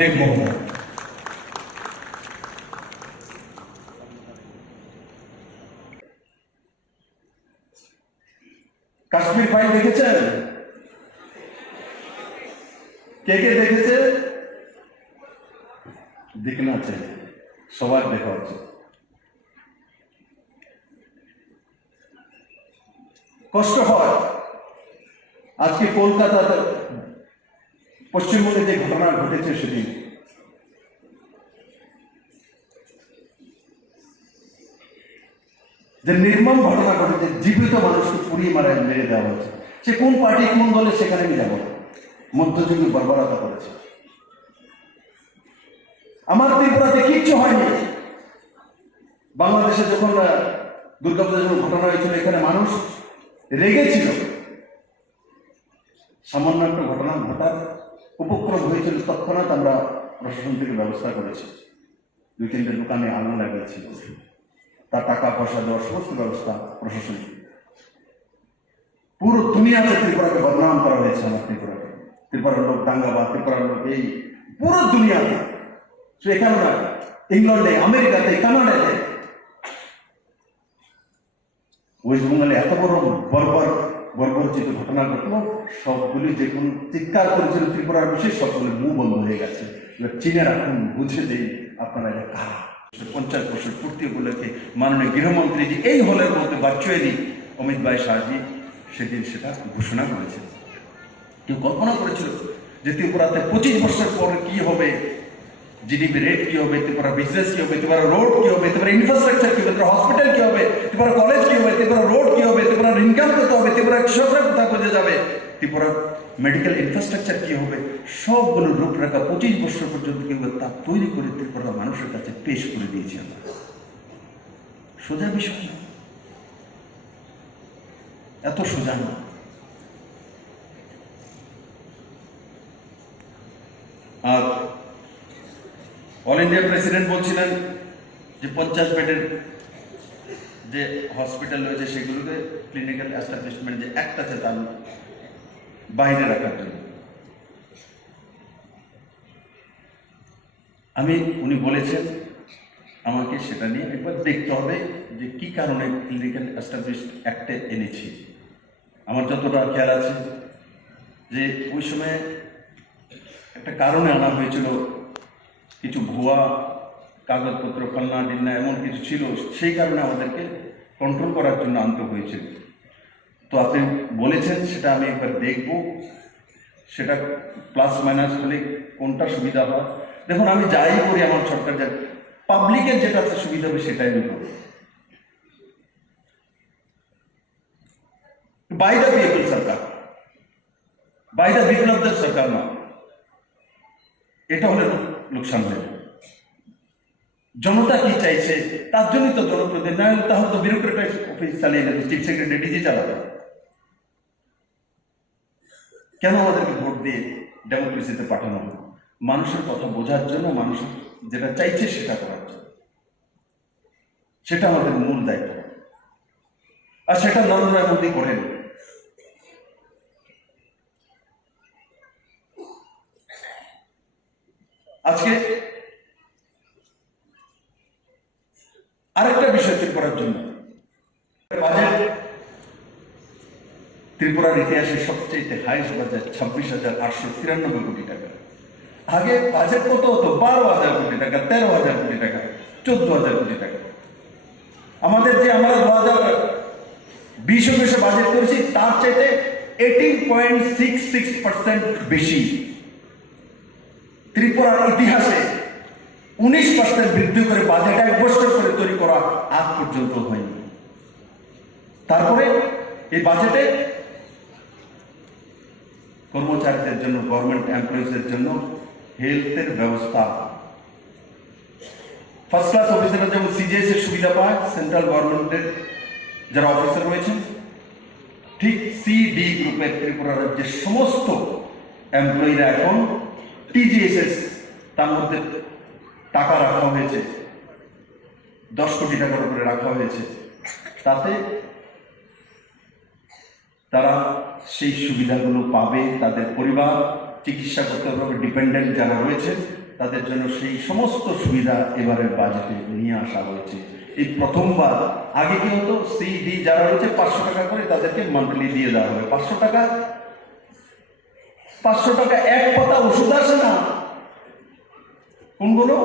দেখব। কাশ্মীর ফাইল দেখেছেন? কে কে দেখেছে? দেখনা চাই, সবার দেখা উচিত। কষ্ট হয় আজকে কলকাতাতে পশ্চিমবঙ্গে যে ঘটনা ঘটেছে সেদিন, যে নির্মম ঘটনা ঘটেছে, জীবিত মানুষকে পুড়িয়ে মেরে দেওয়া হয়েছে। সে কোন পার্টি কোন দলে সেখানে আমি যাব, মধ্যযুগে বর্বরতা করেছে। আমার ত্রিপুরাতে কিচ্ছু হয়নি। বাংলাদেশে যখন দুর্গাপূজা যখন ঘটনা হয়েছিল, এখানে মানুষ রেগেছিল। সামান্য একটা ঘটনা ঘটার উপক্রম হয়েছিল, তৎক্ষণাৎ আমরা প্রশাসন থেকে ব্যবস্থা করেছি। 2-3টে দোকানে আগুন লাগিয়েছিল, তার টাকা পয়সা দেওয়ার সমস্ত ব্যবস্থা প্রশাসন। পুরো দুনিয়াতে ত্রিপুরাকে বদনাম করা হয়েছে। আমার ত্রিপুরার লোক দাঙ্গাবাজ, ত্রিপুরার লোক এই পুরো দুনিয়াতে, এখানে না, ইংল্যান্ডে, আমেরিকাতে, কানাডাতে, ওয়েস্ট বেঙ্গলে এত বড় বর্বরচিত ঘটনা ঘটল, সবগুলি যে কোন চিৎকার করেছিল ত্রিপুরার বিষয়ে, সবগুলো মুখ বন্ধ হয়ে গেছে। এবার চীনে রাখুন, বুঝে দেই আপনারা এটা কারা। 50 বছর পূর্তি উপলক্ষে মাননীয় গৃহমন্ত্রী জি এই হলের মধ্যে ভার্চুয়ালি অমিত ভাই শাহজি সেদিন সেটা ঘোষণা করেছেন। কেউ কল্পনা করেছিল যে ত্রিপুরাতে 25 বছর পর কি হবে, জিডিপি রেট কি হবে, ত্রিপুরা বিজনেস কি হবে, ত্রিপুরা রোড কি হবে, ত্রিপুরা ইনফ্রাস্ট্রাকচার কি হবে, ত্রিপুরা হসপিটাল কি হবে, ত্রিপুরা কলেজ কি হবে, ত্রিপুরা রোড কি হবে, ত্রিপুরার ইনকাম কত হবে, ত্রিপুরা কৃষকরা কোথায় পৌঁছে যাবে, ত্রিপুরা মেডিকেল ইনফ্রাস্ট্রাকচার কি হবে, সবগুলো রূপরেখা 25 বছর পর্যন্ত কি হবে তা তৈরি করে ত্রিপুরা মানুষের কাছে পেশ করে দিয়েছি আমরা। সোজা বিষয় না, এত সোজা না। আর অল ইন্ডিয়া প্রেসিডেন্ট বলছিলেন যে 50 বেডের যে হসপিটাল রয়েছে সেগুলোকে ক্লিনিক্যাল এস্টাবলিশমেন্ট যে অ্যাক্ট আছে তার বাইরে রাখার জন্য। উনি বলেছেন আমাকে সেটা নিয়ে একবার দেখতে হবে যে কি কারণে ক্লিনিক্যাল এস্টাবলিশড অ্যাক্টে এনেছি। আমার যতটা খেয়াল আছে যে ওই সময় একটা কারণে আনা হয়েছিল, কিছু ভুয়া কাগজপত্র, ফান্না ডিন্না এমন কিছু ছিল, সেই কারণে আমাদেরকে কন্ট্রোল করার জন্য আনতে হয়েছিল। তো আপনি বলেছেন সেটা আমি একবার দেখব, সেটা প্লাস মাইনাস হলে কোনটা সুবিধা হয়। দেখুন, আমি যাই করি আমার সরকার যা পাবলিকের যেটা সুবিধা হবে সেটাই আমি করব, বাই দ্য পিপল সরকার, বাই দ্য বিপ্লবদের সরকার না। এটা হলে লোকসান হয়ে যাবে। জনতা কি চাইছে তার জন্যই তো জনপ্রতিনিধি, না হলে তাহলে তো বিউরোক্রেটিক অফিস চালিয়ে যেত, চিফ সেক্রেটারি ডিজি চালাবে। কেন আমাদেরকে ভোট দিয়ে ডেমোক্রেসিতে পাঠানো হয়? মানুষের কথা বোঝার জন্য, মানুষ যেটা চাইছে সেটা করার জন্য। সেটা আমাদের মূল দায়িত্ব, আর সেটা নরেন্দ্র মোদী করেন। আজকে আরেকটা বিষয় ত্রিপুরার জন্য, বাজেট ত্রিপুরার ইতিহাসে সবচেয়ে হাইস্ট বাজেট 26,893 কোটি টাকা। আগে বাজেট কত হতো? 12,000 কোটি টাকা, 13,000 কোটি টাকা, 14,000 কোটি টাকা। আমাদের যে আমরা 2020 বাজেট করেছি তার চাইতে 18.66% বেশি। ত্রিপুরার ইতিহাসে 19% বৃদ্ধি করে বাজেট 1 বছর করে তৈরি করা আজ পর্যন্ত হয়নি। তারপরে এই বাজেটে কর্মচারীদের জন্য, গভর্নমেন্ট এমপ্লয়িজদের জন্য হেলথের ব্যবস্থা, ফার্স্ট ক্লাস অফিসাররা যেমন সিজিএস এর সুবিধা পায়, সেন্ট্রাল গভর্নমেন্টের যারা অফিসার রয়েছেন, ঠিক সিডি গ্রুপের ত্রিপুরা রাজ্যের সমস্ত এমপ্লয়িরা এখন টিজিএসএস, তার মধ্যে টাকা রাখা হয়েছে, 10 কোটি টাকার উপরে রাখা হয়েছে, তাতে তারা সেই সুবিধাগুলো পাবে, তাদের পরিবার চিকিৎসা করতে হবে, ডিপেন্ডেন্ট যারা রয়েছে তাদের জন্য সেই সমস্ত সুবিধা এবারের বাজেটে নিয়ে আসা হয়েছে। এই প্রথমবার, আগে কি হতো, সিডি যারা রয়েছে 500 টাকা করে তাদেরকে মান্থলি দিয়ে দেওয়া হবে। 500 টাকা এক পাতা ওষুধ আসে না, কোনগুলো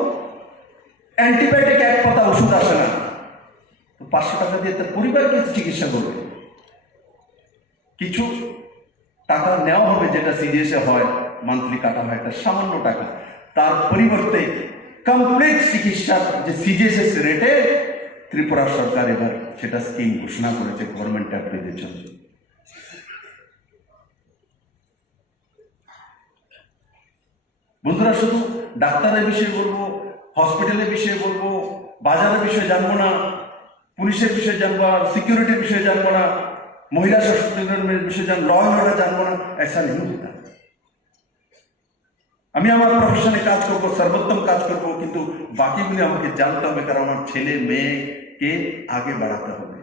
অ্যান্টিবায়োটিক এক পাতা ওষুধ আসে না, তো 500 টাকা দিয়ে তার পরিবারকে চিকিৎসা করবে। কিছু টাকা নেওয়া হবে যেটা সিডিএসে হয়, মান্থলি কাটা হয় একটা সামান্য টাকা, তার পরিবর্তে কমপ্লিট চিকিৎসা যে সিজিএসএস রেটে ত্রিপুরা সরকার এবার সেটা স্কিম ঘোষণা করেছে গভর্নমেন্ট চাকরিদের জন্য। বন্ধুরা, শুধু ডাক্তারের বিষয়ে বলবো, হসপিটালের বিষয়ে বলবো, বাজারের বিষয়ে জানবো না, পুলিশের বিষয়ে জানবো না, সিকিউরিটির বিষয়ে জানবো না, মহিলা সশক্তিকরণের বিষয়ে ল অ্যান্ড অর্ডার জানবো না, ऐसा नहीं होता। আমি আমার প্রফেশনে কাজ করবো, সর্বোত্তম কাজ করবো, কিন্তু বাকিগুলি আমাকে জানতে হবে, কারণ আমার ছেলে মেয়েকে আগে বাড়াতে হবে।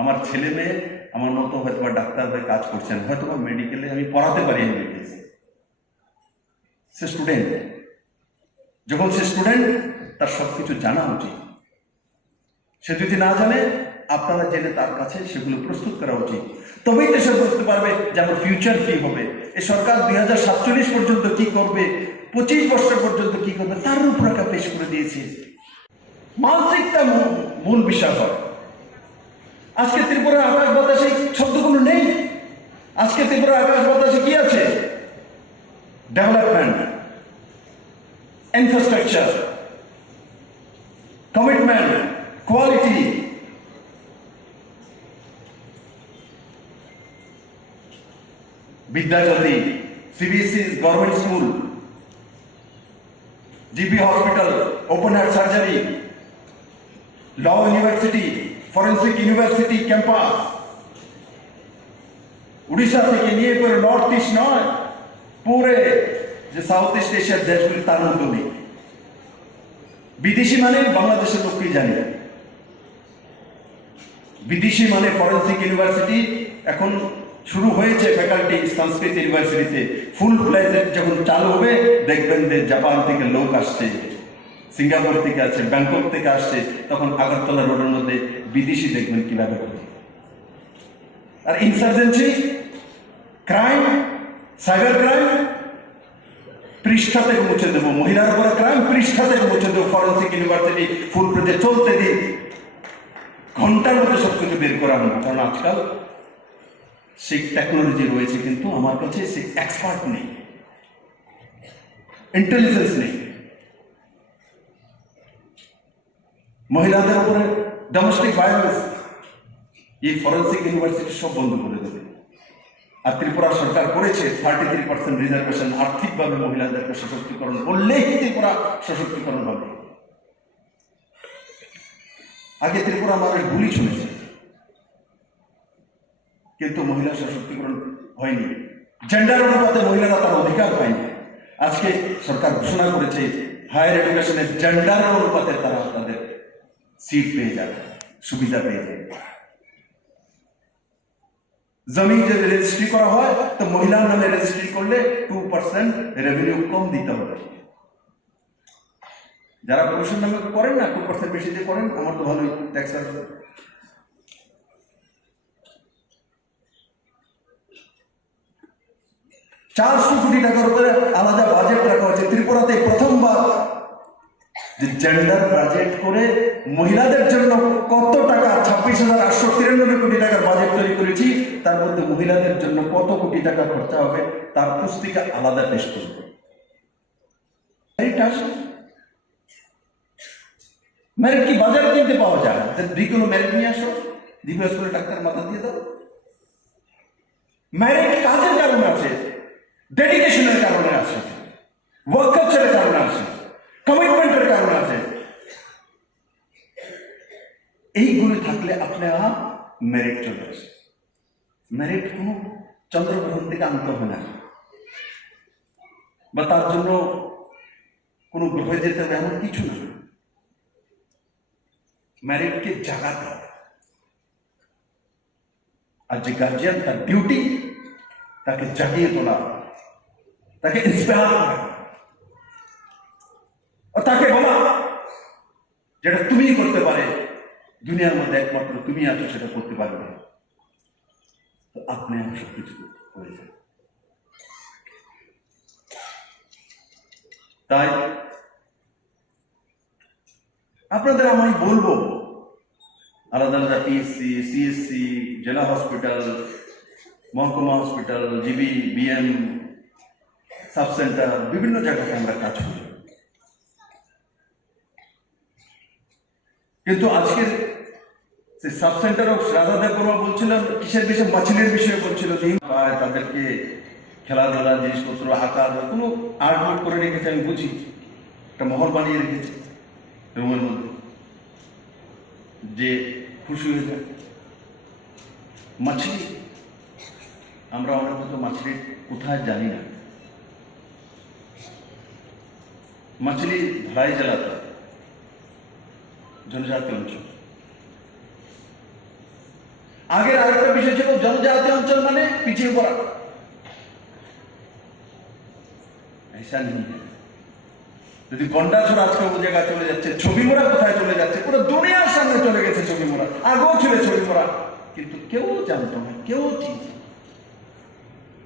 আমার ছেলে মেয়ে আমার মতো হয়তো বা ডাক্তার হয়ে কাজ করছেন, হয়তো বা মেডিকেলে আমি পড়াতে পারি এমবিবিএস, সে স্টুডেন্ট। যখন সে স্টুডেন্ট, তার সবকিছু জানা উচিত। সে যদি না জানে, আপনারা জেনে তার কাছে সেগুলো প্রস্তুত করা উচিত, তবেই তো সে বুঝতে পারবে যে আমার ফিউচার কি হবে। এই সরকার 2047 পর্যন্ত কি করবে, 25 বছর পর্যন্ত কি করবে, তার রূপরেখা পেশ করে দিয়েছে। মানসিকতা মূল বিষয় হয়। আজকে ত্রিপুরার আকাশ বাতাসে শব্দগুলো নেই। আজকে ত্রিপুরার আকাশ বাতাসে কি আছে? Development, infrastructure, commitment, quality. Vidyajyoti, CBSE government school, GB hospital, open heart surgery, law university, forensic university campus, Orissa থেকে নিয়ে করে নর্থ ইস্ট নয়, পুরে যে সাউথ ইস্ট এশিয়ার দেশগুলি তার মধ্যে নেই। বিদেশি মানে বাংলাদেশের লোককেই জানি, বিদেশি মানে ফরেন্সিক ইউনিভার্সিটি এখন শুরু হয়েছে ফ্যাকাল্টি সংস্কৃত ইউনিভার্সিটিতে, ফুল প্লেজে যখন চালু হবে দেখবেন যে জাপান থেকে লোক আসছে, সিঙ্গাপুর থেকে আসছে, ব্যাংকক থেকে আসছে, তখন আগরতলা রোডের মধ্যে বিদেশি দেখবেন কিভাবে হবে। আর ইনসার্জেন্সি, ক্রাইম, সাইবার ক্রাইম পৃষ্ঠা থেকে মুছে দেবো, মহিলার উপরে ক্রাইম পৃষ্ঠা থেকে মুছে দেবো। ফরেন্সিক ইউনিভার্সিটি ফুল প্লেজে চলতে দিন, ঘন্টার মধ্যে সবকিছু বের করা হবে। কারণ আজকাল সেই টেকনোলজি রয়েছে, কিন্তু আমার কাছে সেই এক্সপার্ট নেই, ইন্টেলিজেন্স নেই। মহিলাদের উপরে ডোমেস্টিক ভায়োলেন্স, এই ফরেন্সিক ইউনিভার্সিটি সব বন্ধ করে দেবে। আর ত্রিপুরা সরকার করেছে 33% রিজার্ভেশন, আর্থিকভাবে মহিলাদেরকে সশক্তিকরণ করলেই ত্রিপুরা সশক্তিকরণ হবে। আগে ত্রিপুরা আমাদের গুলি শুনেছে, কিন্তু মহিলা সশক্তিকরণ হয়নি। জেন্ডার অনুপাতে মহিলারা তার অধিকার পায়নি। আজকে সরকার ঘোষণা করেছে হায়ার এডুকেশনের জেন্ডার অনুপাতে তারা তাদের সিট পেয়ে যাবে, সুবিধা পেয়ে যাবে। জমি যদি রেজিস্ট্রি করা হয়, তো মহিলার নামে রেজিস্ট্রি করলে 2% রেভিনিউ কম দিতে হবে। যারা পুরুষের নামে করেন না, 2% বেশি দিয়ে করেন, আমার তো ভালোই ট্যাক্স আসবে। $400 কোটি টাকার উপরে আলাদা বাজেট রাখা হয়েছে। ত্রিপুরাতে প্রথমবার যে জেন্ডার বাজেট করে মহিলাদের জন্য কত টাকা, 26,893 কোটি টাকার বাজেট তৈরি করেছি। তার মধ্যে মহিলাদের জন্য কত কোটি টাকা খরচা হবে তার পুস্তিকা আলাদা পেশ করবে। মেরিট কি বাজার কিনতে পাওয়া যায়? কোনো মেরিট নিয়ে আসো, দিবস করে ডাক্তার মাথা দিয়ে দাও। মেরিট কাজের কারণে আছে, ডেডিকেশনের কারণে আছে, ওয়ার্ক কালচারের কারণে আছে, কমিটমেন্টের কারণে আছে। এইগুলি থাকলে আপনি মেরিট চলে আসে। মেরিট কোনো চন্দ্রগ্রহণ থেকে আনতে হবে না, বা তার জন্য কোনো গ্রহে যেতে হবে এমন কিছু না। মেরিটকে জাগাতে হবে। আর যে গার্জিয়ান, তার ডিউটি তাকে জাগিয়ে তোলা, তাকে ইন্সপায়ার করা আর তাকে বলা যেটা তুমি করতে পারে, দুনিয়ার মধ্যে একমাত্র তুমি আছো সেটা করতে পারবে, তো আপনি আমি সবকিছু হয়ে যাবে। তাই আপনাদের আমি বলবো, আলাদা আলাদা পিএসসি, সিএসসি, জেলা হসপিটাল, মহকুমা hospital, GB, BM, sub centre, বিভিন্ন জায়গাতে আমরা কাজ করি। কিন্তু আজকের সেই সাব সেন্টার অফ রাজাদেব বর্মা বলছিলেন কিসের বিষয়ে, মাছলির বিষয়ে বলছিল, যে তাদেরকে খেলাধুলা জিনিসপত্র আঁকা কোনো আর্ট করে রেখেছে, আমি বুঝি একটা মহল বানিয়ে রেখেছে রুমের মধ্যে, যে খুশি হয়ে যায়। মাছলি, আমরা অনেক মতো মাছলি কোথায় জানি না। মাছলি ধলাই জেলাতে জনজাতি অঞ্চল। আগের আরেকটা বিষয় ছিল জনজাতি অঞ্চল মানে পিছিয়ে পড়া, ऐसा नहीं है। যদি গন্ডাছড় আজকে ও জায়গায় চলে যাচ্ছে, ছবি মোড়া কোথায় চলে যাচ্ছে, পুরো দুনিয়ার সামনে চলে গেছে ছবি মোড়া। আগেও ছিল ছবি মোড়া, কিন্তু কেউ জানতো না, কেউ চিনত।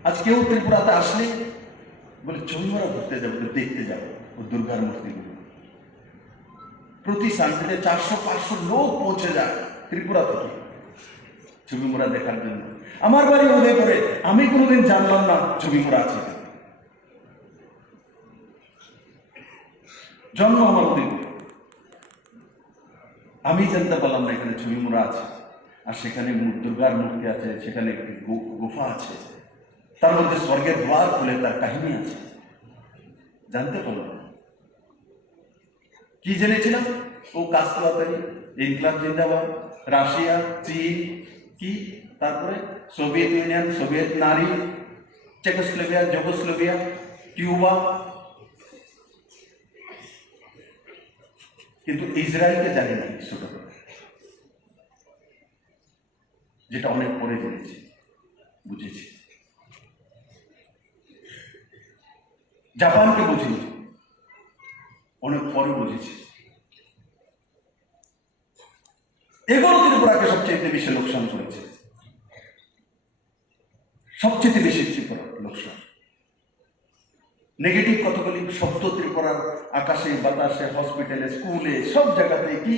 আজ কেউ ত্রিপুরাতে আসলে বলে ছবি মোড়া ঘুরতে যাবো, দেখতে যাবো ও দুর্গার মূর্তিগুলো। প্রতি সানডেতে 400-500 লোক পৌঁছে যায় ত্রিপুরা থেকে ছবি মোড়া দেখার জন্য। আমার বাড়ি উদয়পুরে, আমি কোনোদিন জানলাম না ছবি মোড়া আছে। জন্ম আমার উদয়পুরে, আমি জানতে পারলাম না এখানে ছবি মোড়া আছে, আর সেখানে দুর্গার মূর্তি আছে, সেখানে একটি গুফা আছে, তার মধ্যে স্বর্গের দ্বার খুলে তার কাহিনী আছে, জানতে পারলাম। কি জেনেছিলাম? ও কাস্তাবাতারি, ইনকলাব জিন্দাবাদ, রাশিয়া, চীন, কি তারপরে সোভিয়েত ইউনিয়ন, সোভিয়েত নারী, চেকোস্লোভিয়া, জুগোস্লোভিয়া, কিউবা, কিন্তু ইসরায়েলকে জানি না ছোটবেলা, যেটা অনেক পরে জেনেছি, বুঝেছি। জাপানকে বুঝিনি, অনেক পরে বুঝেছি। এগুলো ত্রিপুরাকে সবচেয়ে বেশি লোকসান করেছে, সবচেয়ে বেশি ত্রিপুরা লোকসান। নেগেটিভ কতগুলি শব্দ ত্রিপুরার আকাশে, বাতাসে, হসপিটালে, স্কুলে, সব জায়গাতে কি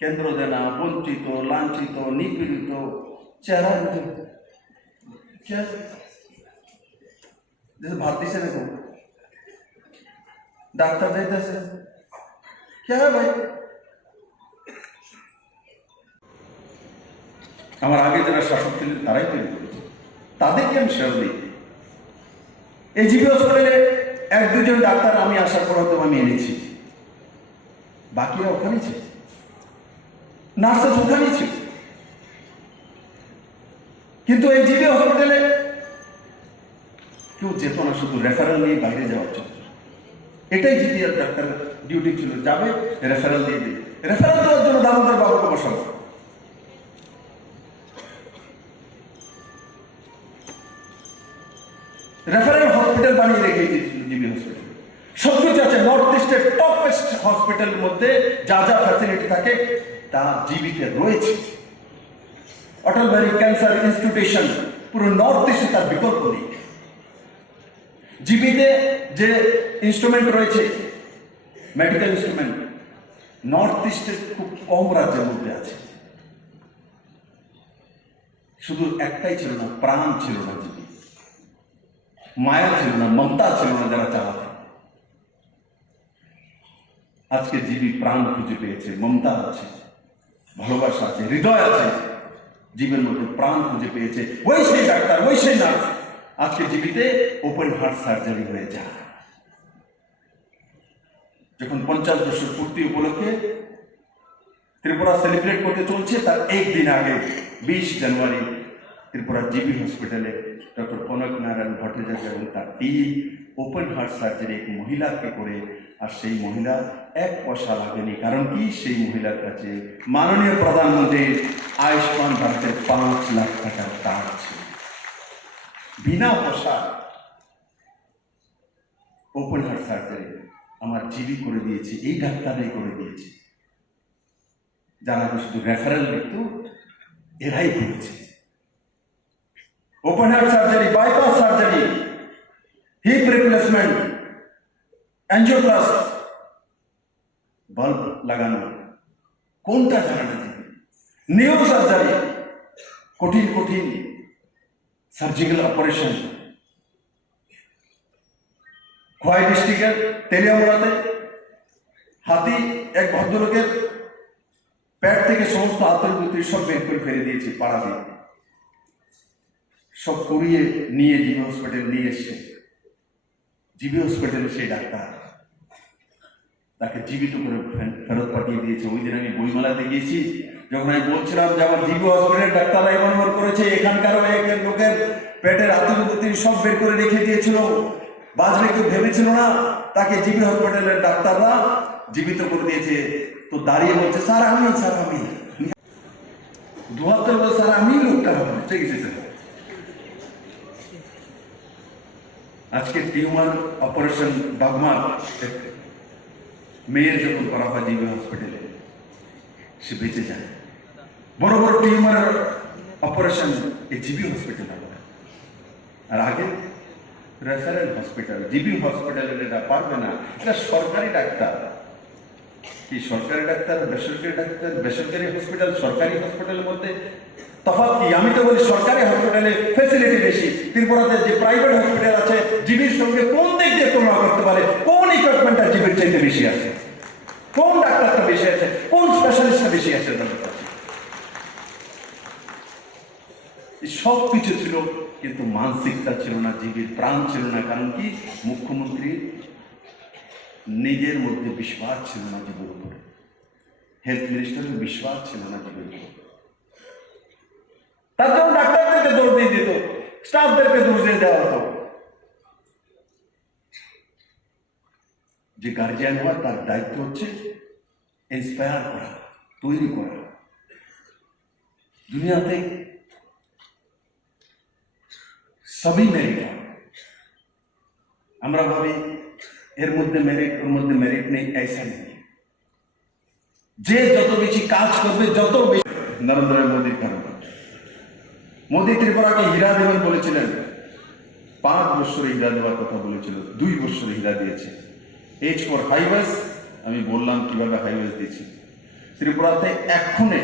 কেন্দ্র দেনা, বঞ্চিত, লাঞ্ছিত, নিপীড়িত, চেহারা ভাত দিছে দেখো, ডাক্তার যাইতেছে, কে ভাই? আমার আগে যারা শাসক ছিলেন তারাই তৈরি করেছে, তাদেরকে আমি সেবা দিই। এই জিবি হসপিটালে 1-2 জন ডাক্তার আমি আসার পর হয়তো আমি এনেছি, বাকিরা ওখানেই ছিল, নার্সেস ওখানেই ছিল। কিন্তু এই জিবি হসপিটালে কেউ যেত না, শুধু রেফারেল নিয়ে বাইরে যাওয়ার জন্য। এটাই জিবি আর ডাক্তার ডিউটি ছিল, যাবে রেফারেল দিয়ে দিবে, রেফারেল দেওয়ার জন্য দামোদর বাবুকে বসাবো। রেফারেল হসপিটাল বানিয়ে রেখে দিয়েছিল জিবি হসপিটাল। সবকিছু আছে, নর্থ ইস্টের টপেস্ট হসপিটালের মধ্যে যা যা ফ্যাসিলিটি থাকে তা জিবিতে রয়েছে। অটল বিহারী ক্যান্সার ইনস্টিটিউশন পুরো নর্থ ইস্টে তার বিকল্প নেই। জিবিতে যে ইনস্ট্রুমেন্ট রয়েছে, মেডিকেল ইনস্ট্রুমেন্ট, নর্থ ইস্টের খুব কম রাজ্যের মধ্যে আছে। শুধু একটাই ছিল না, প্রাণ ছিল না জিবি, মায়া ছিল না, মমতা ছিল না যারা চালাতেন। আজকে জিবি প্রাণ খুঁজে পেয়েছে, মমতা আছে, ভালোবাসা আছে, হৃদয় আছে, জীবের মধ্যে প্রাণ খুঁজে পেয়েছে। ওই সেই ডাক্তার, ওই সেই নার্স আজকে জিবিতে ওপেন হার্ট সার্জারি হয়ে যায়। যখন 50 বছর পূর্তি উপলক্ষে ত্রিপুরা সেলিব্রেট করতে চলছে, তার একদিন আগে 20 জানুয়ারি ত্রিপুরা জিবি হসপিটালে ডক্টর কনক নারায়ণ ভট্টাচার্য এবং তার টিম ওপেন হার্ট সার্জারি এক মহিলাকে করে, আর সেই মহিলা 1 পয়সা লাগেনি। কারণ কি? সেই মহিলার কাছে মাননীয় প্রধানমন্ত্রীর আয়ুষ্মান ভারতের 5 লাখ টাকার কার্ড ছিল, বিনা পয়সা ওপেন হার্ট সার্জারি আমার জিবি করে দিয়েছে, এই ডাক্তাররাই করে দিয়েছে। যারা শুধু রেফারেল লিখত এরাই করেছে। Open heart surgery, bypass surgery, hip replacement, angioplasty, bulb লাগানো, কোনটা জানা না? নিউরো সার্জারি, কঠিন কঠিন সার্জিক্যাল অপারেশন। খোয়াই ডিস্ট্রিক্টের তেলিয়ামুড়াতে হাতি এক ভদ্রলোকের পেট থেকে সমস্ত আতঙ্কগুলি সব বের করে ফেলে দিয়েছে পাড়া দিয়ে, সব করিয়ে নিয়ে জিবি হসপিটালে নিয়ে এসছে। জিবি হসপিটালে সেই ডাক্তার তাকে জীবিত করে ফেরত পাঠিয়ে দিয়েছে। ওই দিন আমি বইমেলাতে গিয়েছি, যখন আমি বলছিলাম যে আমার জিবি হসপিটালের ডাক্তাররা এমন করেছে, এখানকারও এক লোকের পেটের আতঙ্কগুলি সব বের করে রেখে দিয়েছিল, বাঁচবে কেউ ভেবেছিল না, তাকে জিবি হসপিটালের ডাক্তাররা জীবিত করে দিয়েছে। তো দাঁড়িয়ে বলছে স্যার আমি, স্যার আমি, দুহাত্তর বলছে স্যার আমি লোকটা হবে, ঠিক আছে স্যার। আজকে টিউমার অপারেশন ডগমা মেয়ের যখন করা হয় জিবি হসপিটালে, সে বেঁচে যায়। বড় বড় টিউমার অপারেশন এই জিবি হসপিটালে হয়। আর আগে রেফারেল হসপিটাল, জিবি হসপিটালে এটা পারবে না, এটা সরকারি ডাক্তার। কি সরকারি ডাক্তার, বেসরকারি ডাক্তার, বেসরকারি হসপিটাল, সরকারি হসপিটালের মধ্যে তফাৎ কি? আমি তো বলি সরকারি হসপিটালে ফেসিলিটি বেশি। ত্রিপুরাতে যে প্রাইভেট হসপিটাল আছে, জিবির সঙ্গে কোন দিক দিয়ে তুলনা করতে পারে? কোন ইকুইপমেন্টটা জিবির চাইতে বেশি আছে? কোন ডাক্তারটা বেশি আছে? কোন স্পেশালিস্টটা বেশি আছে? সব কিছু ছিল, কিন্তু মানসিকতা ছিল না, জিবির প্রাণ ছিল না। কারণ কি? মুখ্যমন্ত্রী নিজের মধ্যে বিশ্বাস ছিল না জীবের উপরে, হেলথ মিনিস্টারের বিশ্বাস ছিল না জীবের উপরে। তার জন্য ডাক্তারদেরকে দৌড় দিয়ে দিত, স্টাফদেরকে দোষ দিয়ে দেওয়া হতো। যে গার্জিয়ান হওয়ার তার দায়িত্ব হচ্ছে ইন্সপায়ার করা, তৈরি করা। দুনিয়াতে সবই মেরিট। আমরা ভাবি এর মধ্যে মেরিট, ওর মধ্যে মেরিট নেই, ऐसा নেই। যে যত বেশি কাজ করবে, যত বেশি। নরেন্দ্র মোদীর কারণে মোদী ত্রিপুরাকে হীরা দেবেন বলেছিলেন, 5 বছরে হীরা দেওয়ার কথা বলেছিল, 2 বছরে হীরা দিয়েছে। এইচ ফর হাইওয়েজ, আমি বললাম কিভাবে হাইওয়েজ দিয়েছি। ত্রিপুরাতে এক্ষণে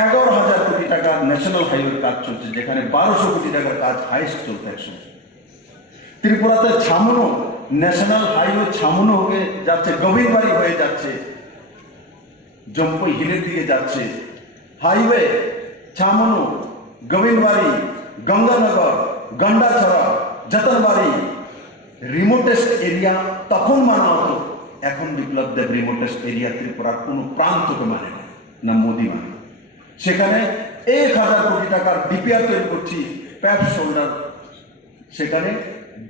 11,000 কোটি টাকার ন্যাশনাল হাইওয়ে কাজ চলছে, যেখানে 1200 কোটি টাকার কাজ হাইস্ট চলতে একসঙ্গে। ত্রিপুরাতে ছামনো ন্যাশনাল হাইওয়ে ছামনো হয়ে যাচ্ছে, গভীরবাড়ি হয়ে যাচ্ছে, জম্পই হিলের দিকে যাচ্ছে। হাইওয়ে ছামনো, গভীরবাড়ি, গঙ্গানগর, গন্ডাছড়া, যতনবাড়ি রিমোটেস্ট এরিয়া তখন মানা হতো। এখন বিপ্লব দেব রিমোটেস্ট এরিয়া ত্রিপুরার কোনো প্রান্তকে মানে না, মোদী মানে। সেখানে 1,000 কোটি টাকার ডিপিআর তৈরি করছি, প্যাপ শোল্ডার, সেখানে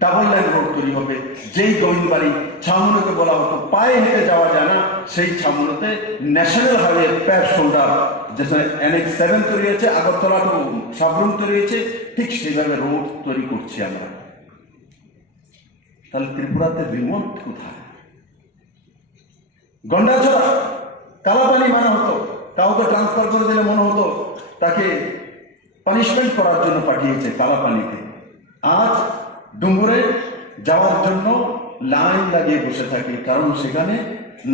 ডাবল লাইন রোড তৈরি হবে। যেই গোবিন্দবাড়ি ছামনুকে বলা হতো পায়ে হেঁটে যাওয়া যায় না, সেই ছামনুতে ন্যাশনাল হাইওয়ে প্যাপ শোল্ডার, যেখানে NH 7 তৈরি হয়েছে, আগরতলা টু সাবরুম তৈরি হয়েছে, ঠিক সেইভাবে রোড তৈরি করছি আমরা। তাহলে ত্রিপুরাতে রিমোট কোথায়? গন্ডাছড়া কালাপানি মানা হতো, কাউকে ট্রান্সফার করে দিলে মনে হতো তাকে পানিশমেন্ট করার জন্য পাঠিয়েছে কালাপানিতে। আজ ডুঙ্গুরে যাওয়ার জন্য লাইন লাগিয়ে বসে থাকে, কারণ সেখানে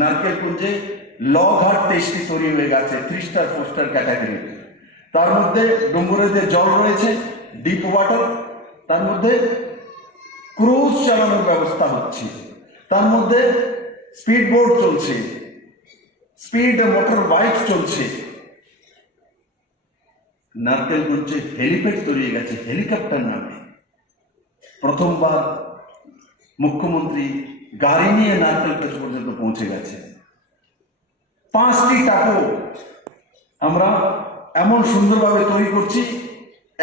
নারকেলকুঞ্জে লঘাট টেস্টি তৈরি হয়ে গেছে 3 স্টার 4 স্টার ক্যাটাগরি। তার মধ্যে ডুঙ্গুরে যে জল রয়েছে ডিপ ওয়াটার, তার মধ্যে ক্রুজ চালানোর ব্যবস্থা হচ্ছে, তার মধ্যে স্পিড বোট চলছে, স্পিড মোটর বাইক চলছে। নারকেলগঞ্জে হেলিপ্যাড তৈরি হয়ে গেছে হেলিকপ্টার নামে। প্রথমবার মুখ্যমন্ত্রী গাড়ি নিয়ে নারকেলগঞ্জ পর্যন্ত পৌঁছে গেছে। 5টি টাপু আমরা এমন সুন্দরভাবে তৈরি করছি,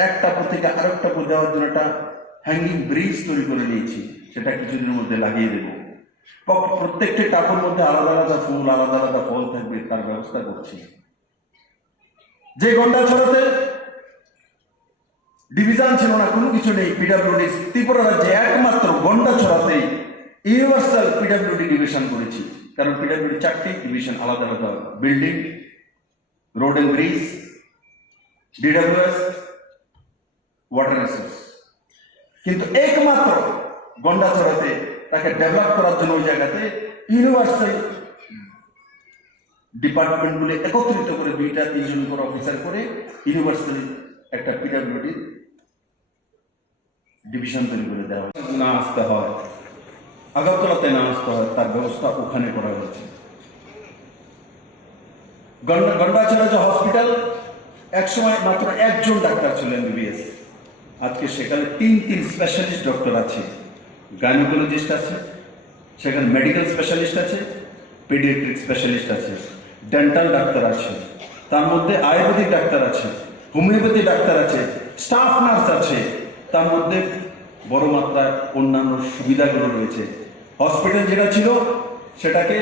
এক টাপু থেকে আরেক টাপু দেওয়ার জন্য একটা হ্যাঙ্গিং ব্রিজ তৈরি করে নিয়েছি, সেটা কিছুদিনের মধ্যে লাগিয়ে দেব। প্রত্যেকটি টাপুর মধ্যে আলাদা আলাদা ফুল, আলাদা আলাদা ফল থাকবে, তার ব্যবস্থা করছি। যে গন্ডাছড়াতে ডিভিশন ছিল না, কোনো কিছু নেই, পিডব্লিউডি ত্রিপুরা রাজ্যে একমাত্র গন্ডাছড়াতেই ইউনিভার্সাল পিডব্লিউডি ডিভিশন করেছি, কারণ পিডব্লিউডি 4টি ডিভিশন, আলাদা আলাদা building, road and bridge, DWS, water resource. কিন্তু একমাত্র গন্ডাছড়াতে তাকে ডেভেলপ করার জন্য ওই জায়গাতে ইউনিভার্সাল ডিপার্টমেন্টগুলি একত্রিত করে 2-3 করে অফিসার করে ইউনিভার্সালি একটা পিডব্লিউডি ডিভিশন তৈরি করে দেওয়া হয়। না আসতে হয়, আগরতলাতে না আসতে হয়, তার ব্যবস্থা ওখানে করা হয়েছে। গন্ডাছড়া যে হসপিটাল, একসময় মাত্র 1জন ডাক্তার ছিল এমবিবিএস, আজকে সেখানে 3 স্পেশালিস্ট ডক্টর আছে, গাইনোকোলজিস্ট আছে, সেখানে মেডিকেল স্পেশালিস্ট আছে, পেডিয়াট্রিক স্পেশালিস্ট আছে, ডেন্টাল ডাক্তার আছে, তার মধ্যে আয়ুর্বেদিক ডাক্তার আছে, হোমিওপ্যাথি ডাক্তার আছে, স্টাফ নার্স আছে, তার মধ্যে বড় মাত্রায় অন্যান্য সুবিধাগুলো রয়েছে। হসপিটাল যেটা ছিল সেটাকে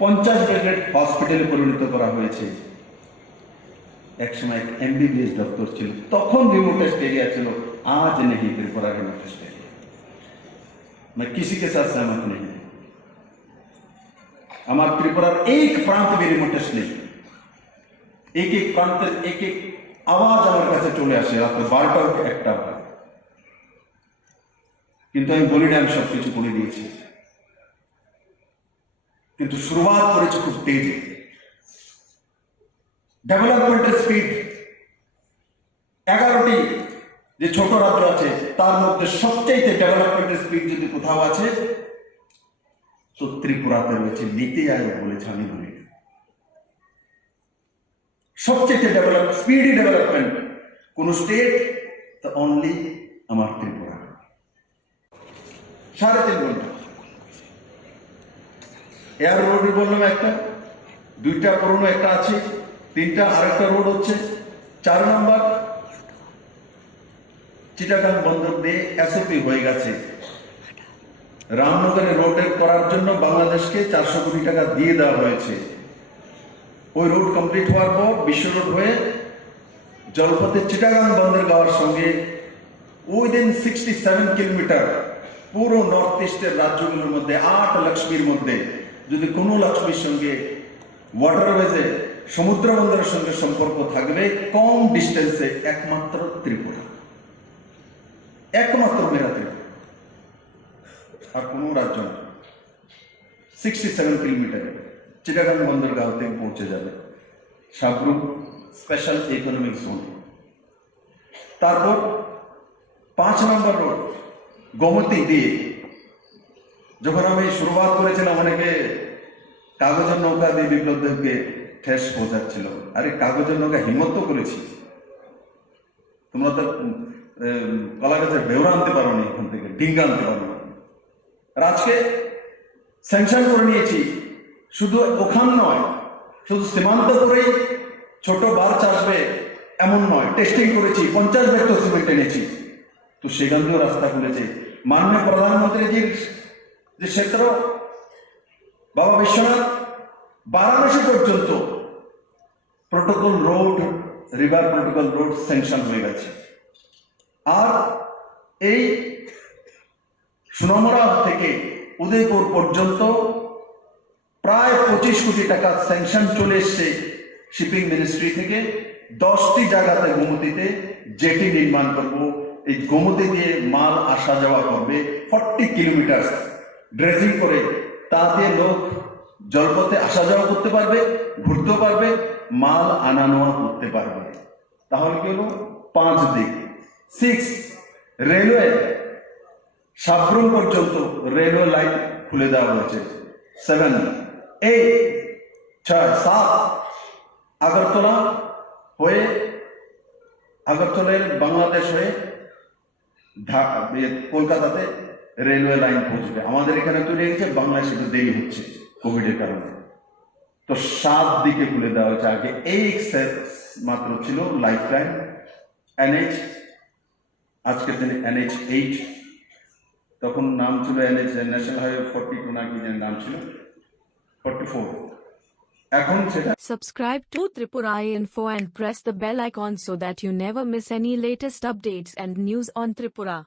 50 বেডের হসপিটালে পরিণত করা হয়েছে। একসময় এমবিবিএস ডক্টর ছিল, তখন রিমোটেস্ট एरिया ছিল, आज नहीं त्रिपुरा रिमोटेस्ट एरिया। मैं किसी के साथ सहमत नहीं। আমার ত্রিপুরার एक प्रांत भी रिमोटेस्ट नहीं। एक প্রান্তের एक আওয়াজ আমার কাছে চলে আসে রাত 12টা থেকে 1টা। কিন্তু আমি বলি না আমি সবকিছু করে দিয়েছি, কিন্তু শুরুয়াত করেছি খুব তেজে। ডেভেলপমেন্টের স্পিড 11টি যে ছোট রাজ্য আছে তার মধ্যে সবচেয়ে ডেভেলপমেন্টের স্পিড যদি কোথাও আছে তো ত্রিপুরাতে রয়েছে। নীতি আয়োগ বলেছে, আমি বলি সবচেয়ে স্পিডি ডেভেলপমেন্ট কোন স্টেট তো অনলি আমার ত্রিপুরা। 3.5 ঘন্টা এয়ার রোড বললাম, একটা 2টা পুরনো, একটা আছে, 3টা আরেকটা রোড হচ্ছে। 4 নম্বর চিটাগাং বন্দর দিয়ে এসওপি হয়ে গেছে। রামনগরে রোডের করার জন্য বাংলাদেশকে 400 কোটি টাকা দিয়ে দেওয়া হয়েছে। ওই রোড কমপ্লিট হওয়ার পর বিশ্ব রোড হয়ে জলপথে চিটাগাং বন্দরগাঁওয়ের সঙ্গে উইদিন 67 কিলোমিটার পুরো নর্থ ইস্টের রাজ্যগুলোর মধ্যে 8 লক্ষ্মীর মধ্যে যদি কোনো লক্ষ্মীর সঙ্গে ওয়াটারওয়েজে সমুদ্র বন্দরের সঙ্গে সম্পর্ক থাকবে কম ডিস্টেন্সে একমাত্র ত্রিপুরা, একমাত্র মেরা ত্রিপুরা, আর কোনো রাজ্য না। 67 কিলোমিটার চিটাগাং বন্দরগাঁও থেকে পৌঁছে যাবে, সাবরুম স্পেশাল ইকোনমিক জোন। তারপর 5 নম্বর রোড গোমতী দিয়ে, যখন আমি শুরুয়াত করেছিলাম অনেকে কাগজের নৌকা দিয়ে বিপ্লবদেরকে ঠেস পৌঁছাচ্ছিল। আরে কাগজের নৌকা হিম্মত তো করেছি, তোমরা তো কলা গাছের বেউরা আনতে পারো নি, এখান থেকে ডিঙ্গা আনতে পারো না। আর আজকে স্যাংশন করে নিয়েছি, শুধু ওখান নয়, শুধু সীমান্ত করেই ছোট বার্চ আসবে এমন নয়, টেস্টিং করেছি, 50 ব্যাগ তো সিমেন্ট এনেছি, তো সেখান থেকেও রাস্তা খুলেছে। মাননীয় প্রধানমন্ত্রীজির যে ক্ষেত্র বাবা বিশ্বনাথ বারাণসী পর্যন্ত protocol road, river protocol road sanction হয়ে গেছে। আর এই সুনমরা থেকে উদয়পুর পর্যন্ত প্রায় 25 কোটি টাকা স্যাংশন চলে এসছে শিপিং মিনিস্ট্রি থেকে। 10টি জায়গাতে গোমতীতে জেটি নির্মাণ করব, এই গোমতী দিয়ে মাল আসা যাওয়া করবে 40 কিলোমিটার ড্রেজিং করে, তা দিয়ে লোক জলপথে আসা যাওয়া করতে পারবে, ঘুরতেও পারবে, মাল আনা নেওয়া করতে পারবে। তাহলে কি হলো 5 দিক। 6 রেলওয়ে, সাবরুম পর্যন্ত রেলওয়ে লাইন খুলে দেওয়া হয়েছে। 7 আগরতলা হয়ে, আগরতলায় বাংলাদেশ হয়ে কলকাতাতে রেলওয়ে লাইন পৌঁছবে। আমাদের এখানে তৈরি হয়েছে, বাংলাদেশে তো দেরি হচ্ছে কোভিডের কারণে, তো 7 দিকে খুলে দেওয়া হয়েছে। আগে এই মাত্র ছিল লাইফ লাইন NH, আজকের দিনে NH8, তখন নাম ছিল NH ন্যাশনাল হাইওয়ে 42 না কি যেন নাম ছিল 44, এখন সেটা। Subscribe to Tripura Info and press the bell icon so that you never miss any latest updates and news on Tripura.